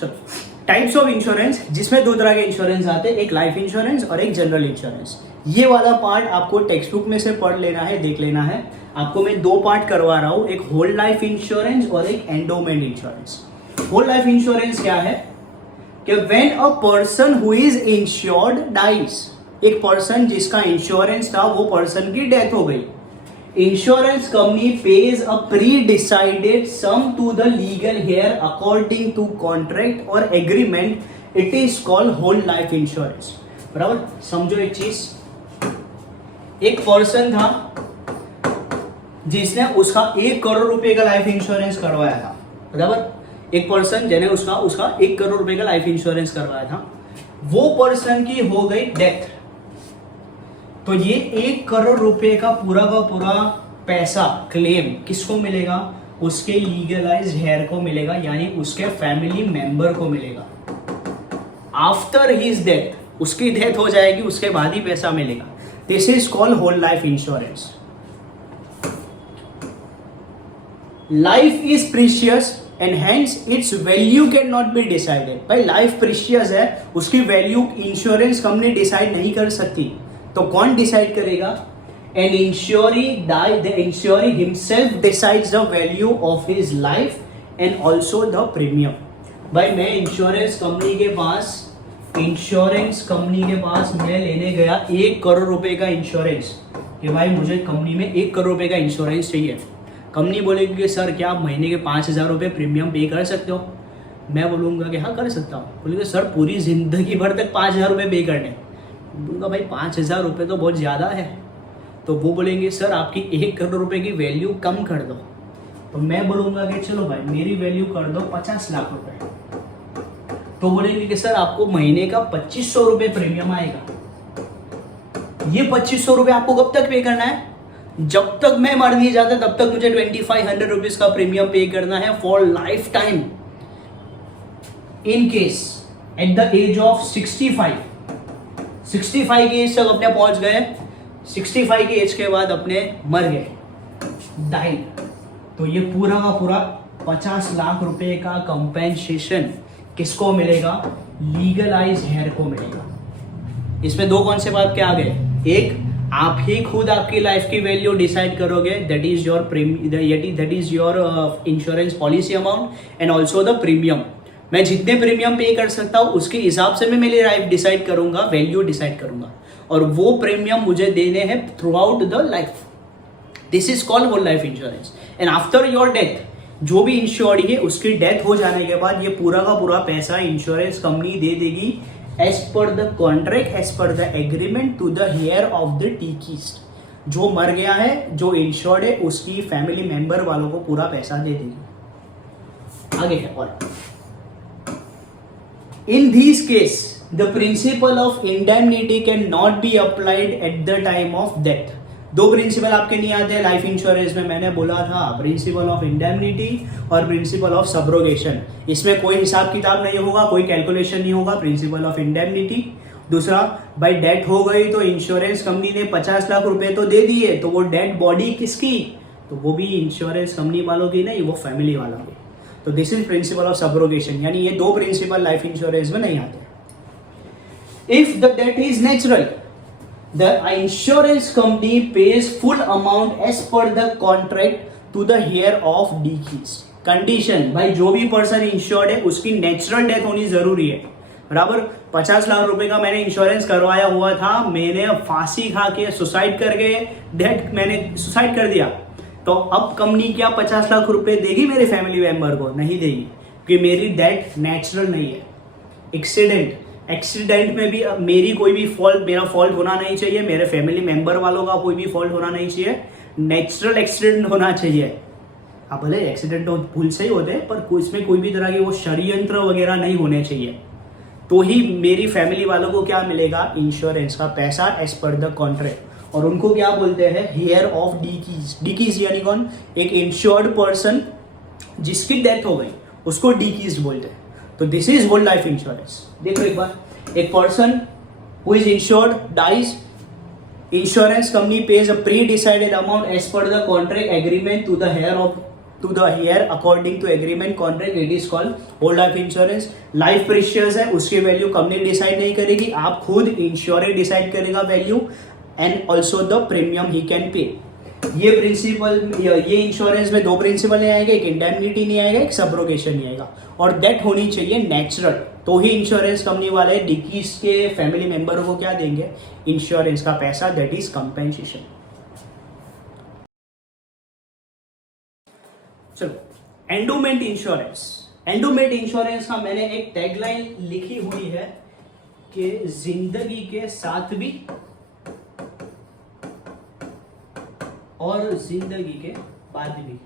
चलो, types of insurance, जिसमें दो तरह के इंश्योरेंस आते हैं, एक लाइफ इंश्योरेंस और एक जनरल इंश्योरेंस। ये वाला पार्ट आपको टेक्स्ट बुक में से पढ़ लेना है, देख लेना है। आपको मैं दो पार्ट करवा रहा हूँ, एक होल लाइफ इंश्योरेंस और एक endowment insurance. Whole life insurance क्या है कि when a person who is insured dies, एक पर्सन जिसका इंश्योरेंस था वो पर्सन की डेथ हो गई, insurance company pays a pre-decided sum to the legal heir according to contract or agreement. It is called whole life insurance. बराबर? समझो एक चीज, एक पर्सन था जिसने उसका 1 करोड़ रुपए का लाइफ इंश्योरेंस करवाया था। बराबर? एक पर्सन जिसने उसका 1 करोड़ रुपए का लाइफ इंश्योरेंस करवाया था, वो पर्सन की हो गई डेथ। तो ये 1 करोड़ रुपए का पूरा पैसा क्लेम किसको मिलेगा? उसके लीगलाइज्ड हेयर को मिलेगा, यानी उसके फैमिली मेंबर को मिलेगा। आफ्टर हिज डेथ, उसकी डेथ हो जाएगी, उसके बाद ही पैसा मिलेगा। This is called whole life insurance. Life is precious and hence its value can not be decided. भाई लाइफ प्रीशियस है, उसकी वैल्यू इंश्योरेंस कंपनी डिसाइड नहीं कर सकती। तो कौन डिसाइड करेगा? An insuree the insuree himself decides the value of his life and also the premium. भाई मैं इंश्योरेंस कंपनी के पास मैं लेने गया 1 करोड़ रुपए का इंश्योरेंस कि भाई मुझे कंपनी में 1 करोड़ रुपए का इंश्योरेंस चाहिए। कंपनी बोलेगी कि सर क्या आप महीने के 5,000 रुपये प्रीमियम पे कर सकते हो? मैं बोलूँगा कि हाँ कर सकता हूँ। बोलेंगे सर पूरी जिंदगी भर तक 5,000 रुपये पे करने। बोलूँगा भाई 5,000 रुपये तो बहुत ज़्यादा है। तो वो बोलेंगे सर आपकी 1 करोड़ रुपए की वैल्यू कम कर दो। तो मैं बोलूँगा कि चलो भाई मेरी वैल्यू कर दो 50 लाख रुपए। तो बोलेंगे कि सर आपको महीने का 2,500 रुपये प्रीमियम आएगा। ये 2,500 रुपये आपको कब तक पे करना है? जब तक मैं मर नहीं जाता तब तक मुझे 2,500 रुपीज का प्रीमियम पे करना है for lifetime. In case at the age of 65 की एज तक अपने पहुंच गए, 65 की एज के बाद अपने मर गए, डाइड, तो ये पूरा का पूरा 50 लाख रुपए का कंपेंसेशन किसको मिलेगा? लीगलाइज हेयर को मिलेगा। इसमें दो कॉन्सेप्ट आपके आ गए। एक, आप ही खुद आपकी लाइफ की वैल्यू डिसाइड करोगे, that is your insurance policy amount and also the premium. मैं जितने प्रीमियम पे कर सकता हूँ उसके हिसाब से मैं मेरी लाइफ डिसाइड करूंगा, वैल्यू डिसाइड करूंगा, और वो प्रीमियम मुझे देने हैं throughout the life. This is called whole life insurance. And after your death, जो भी इंश्योर्ड है उसकी डेथ हो जाने के बाद ये पूरा का पूरा पैसा इंश्योरेंस कंपनी दे देगी as per the contract, as per the agreement to the heir of the deceased. जो मर गया है, जो इंश्योर्ड है, उसकी फैमिली मेंबर वालों को पूरा पैसा दे देगी। आगे है और in these case the principle of indemnity can not be applied at the time of death। दो प्रिंसिपल आपके नहीं आते लाइफ इंश्योरेंस में, मैंने बोला था, प्रिंसिपल ऑफ इंडेमनिटी और प्रिंसिपल ऑफ सब्रोगेशन। इसमें कोई हिसाब किताब नहीं होगा, कोई कैलकुलेशन नहीं होगा। Principle of indemnity. दूसरा, भाई डेथ हो गई तो इंश्योरेंस कंपनी ने 50 लाख रुपए तो दे दिए, तो वो डेड बॉडी किसकी? तो वो भी इंश्योरेंस कंपनी वालों की नहीं, वो फैमिली वालों की। तो this is principle of subrogation, यानी ये दो प्रिंसिपल लाइफ इंश्योरेंस में नहीं आते। If the death is natural, the insurance company pays full amount as per the contract to the heir of deceased. Condition, भाई जो भी पर्सन इंश्योर्ड है उसकी नेचुरल डेथ होनी जरूरी है। बराबर? 50 लाख रुपए का मैंने इंश्योरेंस करवाया हुआ था, मैंने फांसी खा के सुसाइड करके डेथ, मैंने सुसाइड कर दिया, तो अब कंपनी क्या 50 लाख रुपए देगी मेरे फैमिली मेंबर को? नहीं देगी, क्योंकि मेरी डेथ नेचुरल नहीं है। एक्सीडेंट में भी मेरी कोई भी फॉल्ट, मेरा फॉल्ट होना नहीं चाहिए, मेरे फैमिली मेंबर वालों का कोई भी फॉल्ट होना नहीं चाहिए, नेचुरल एक्सीडेंट होना चाहिए। अब भले एक्सीडेंट तो भूल से ही होते हैं, पर इसमें कोई भी तरह के वो षड्यंत्र वगैरह नहीं होने चाहिए। तो ही मेरी फैमिली वालों को क्या मिलेगा? इंश्योरेंस का पैसा एज पर द कॉन्ट्रैक्ट। और उनको क्या बोलते हैं? Hair of deceased. डिसीज्ड यानी कौन? एक इंश्योर्ड पर्सन जिसकी डेथ हो गई, उसको डिसीज्ड बोलते हैं। तो this is whole life insurance. देखो एक बार, एक person who is insured dies, insurance company pays a pre decided amount as per the contract agreement to the heir of to the year according to agreement contract, it is called whole life insurance. Life precious है, उसकी value company decide नहीं करेगी, आप खुद insurance decide करेगा value and also the premium he can pay. ये principal, ये insurance में दो प्रिंसिपल नहीं आएगा, एक इंडेमनिटी नहीं आएगा, एक सब्रोगेशन नहीं आएगा, और डेट होनी चाहिए नेचुरल. तो ही इंश्योरेंस कंपनी वाले डिकीज के फैमिली मेंबरों को क्या देंगे, इंश्योरेंस का पैसा, दैट इज कंपेंसेशन. चलो, एंडोमेंट इंश्योरेंस. एंडोमेंट इंश्योरेंस का मैंने एक टैगलाइन लिखी हुई है कि जिंदगी के साथ भी और जिंदगी के बाद भी.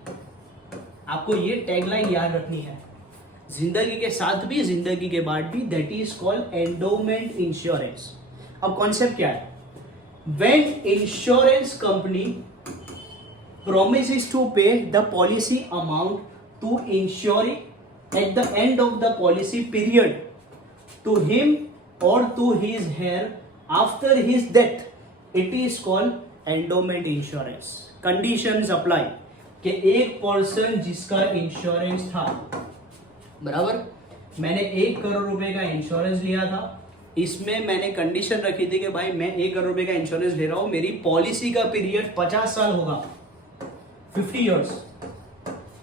आपको ये टैगलाइन याद रखनी है, जिंदगी के साथ भी, जिंदगी के बाद भी, that is called endowment insurance. अब कॉन्सेप्ट क्या है, when insurance company promises to pay the policy amount to insuree at the end of the policy period to him or to his heir after his death, it is called endowment insurance. Conditions apply कि एक person जिसका insurance था, बराबर, मैंने 1 करोड़ रुपए का insurance लिया था, इसमें मैंने कंडीशन रखी थी कि भाई मैं 1 करोड़ रुपए का इंश्योरेंस ले रहा हूं, मेरी पॉलिसी का पीरियड 50 साल होगा, 50 ईयर्स,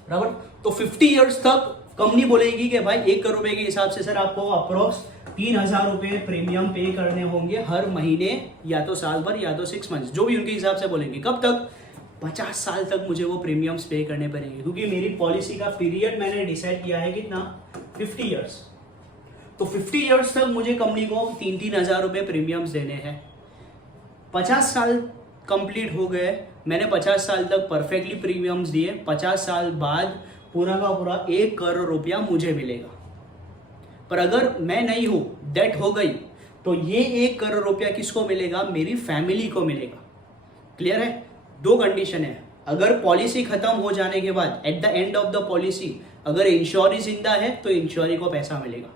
बराबर. तो 50 ईयर्स तक कंपनी बोलेगी कि भाई 1 करोड़ रुपए के हिसाब से सर आपको अप्रोक्स 3,000 रुपए प्रीमियम पे करने होंगे हर महीने, या तो साल भर या तो 6 मंथ्स, जो भी उनके हिसाब से बोलेंगे. कब तक, 50 साल तक मुझे वो प्रीमियम्स पे करने पड़ेंगे, क्योंकि मेरी पॉलिसी का पीरियड मैंने डिसाइड किया है कितना, 50 ईयर्स. तो 50 ईयर्स तक मुझे कंपनी को 3-3 हज़ार रुपए प्रीमियम्स देने हैं. 50 साल कंप्लीट हो गए, मैंने 50 साल तक परफेक्टली प्रीमियम्स दिए, 50 साल बाद पूरा का पूरा 1 करोड़ रुपया मुझे मिलेगा. पर अगर मैं नहीं हूं, डेथ हो गई, तो ये 1 करोड़ रुपया किसको मिलेगा, मेरी फैमिली को मिलेगा. क्लियर है. 2 कंडीशन है, अगर पॉलिसी खत्म हो जाने के बाद, at the end of the policy, अगर इंश्योरी जिंदा है तो इंश्योरी को पैसा मिलेगा.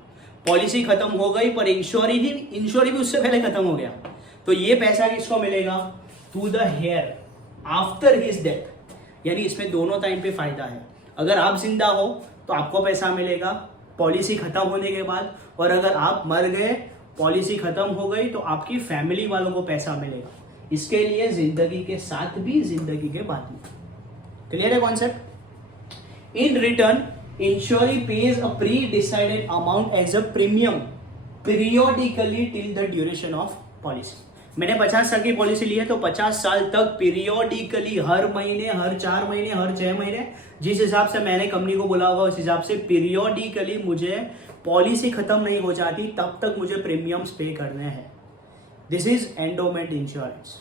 पॉलिसी खत्म हो गई पर इंश्योरी भी उससे पहले खत्म हो गया, तो ये पैसा किसको मिलेगा, to the heir after his death. यानी इसमें दोनों टाइम पे फायदा है. अगर आप जिंदा हो तो आपको पैसा मिलेगा पॉलिसी खत्म होने के बाद, और अगर आप मर गए, पॉलिसी खत्म हो गई, तो आपकी फैमिली वालों को पैसा मिलेगा. इसके लिए जिंदगी के साथ भी, जिंदगी के बाद भी. क्लियर है concept. In return insuree pays a pre decided amount as a premium periodically till the duration of policy. मैंने 50 साल की पॉलिसी ली है, तो 50 साल तक पीरियोडिकली, हर महीने, हर 4 महीने, हर 6 महीने, जिस हिसाब से मैंने कंपनी को बोला होगा उस हिसाब से पीरियोडिकली, मुझे पॉलिसी खत्म नहीं हो जाती तब तक मुझे प्रीमियम्स पे करने हैं. This is endowment insurance.